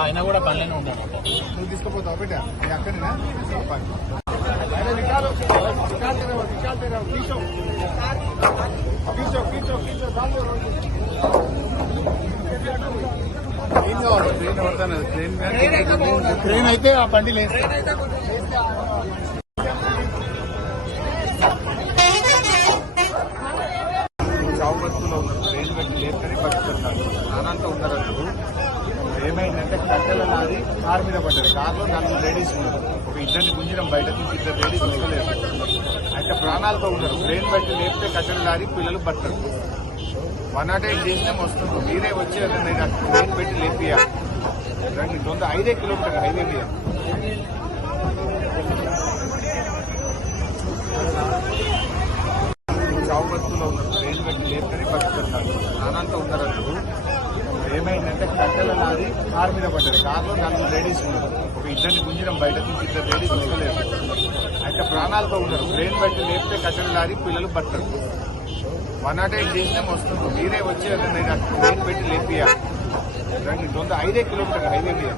ఆయన కూడా పనిలోనే ఉంటాడు. నువ్వు తీసుకుపోతావు బిడ్డ అక్కడేనా ట్రైన్ అయితే ఆ బండి లేదు. చావుబతులో ఉన్నారు, ట్రైన్ పెట్టి లేదని బతుకుతున్నారు. నానంతా ఉన్నారు. అసలు ఏమైందంటే కట్టెల లారీ కారు మీద పడ్డారు. కారులో 4 లేడీస్ ఉన్నారు. ఒక ఇద్దరిని గుంజడం బయట నుంచి 2 లేడీస్ వస్తలేదు. అయితే ప్రాణాలతో ఉన్నారు. ట్రైన్ పెట్టి లేపితే కట్టెల లారీ పిల్లలు బట్టరు. 108 చేసినా వస్తుంది. మీరే వచ్చి ట్రైన్ పెట్టి లేపియాలి. 5 కిలోమీటర్లు హైవే మీద. చావుబతులో ఉన్నారు, ట్రైన్ పెట్టి లేదని బతుకుతున్నారు. నానంతా ఉన్నారు. అసలు ఏమైందంటే కట్టెల లారీ కారు మీద పడ్డారు. కారులో 4 లేడీస్ ఉన్నారు. ఒక ఇద్దరిని గుంజడం బయట నుంచి 2 లేడీస్ వస్తలేదు. అయితే ప్రాణాలతో ఉన్నారు. ట్రైన్ పెట్టి లేపితే కట్టెల లారీ పిల్లలు బట్టరు. 108 చేసినా వస్తుంది. మీరే వచ్చి ట్రైన్ పెట్టి లేపియాలి. 5 కిలోమీటర్లు హైవే మీద.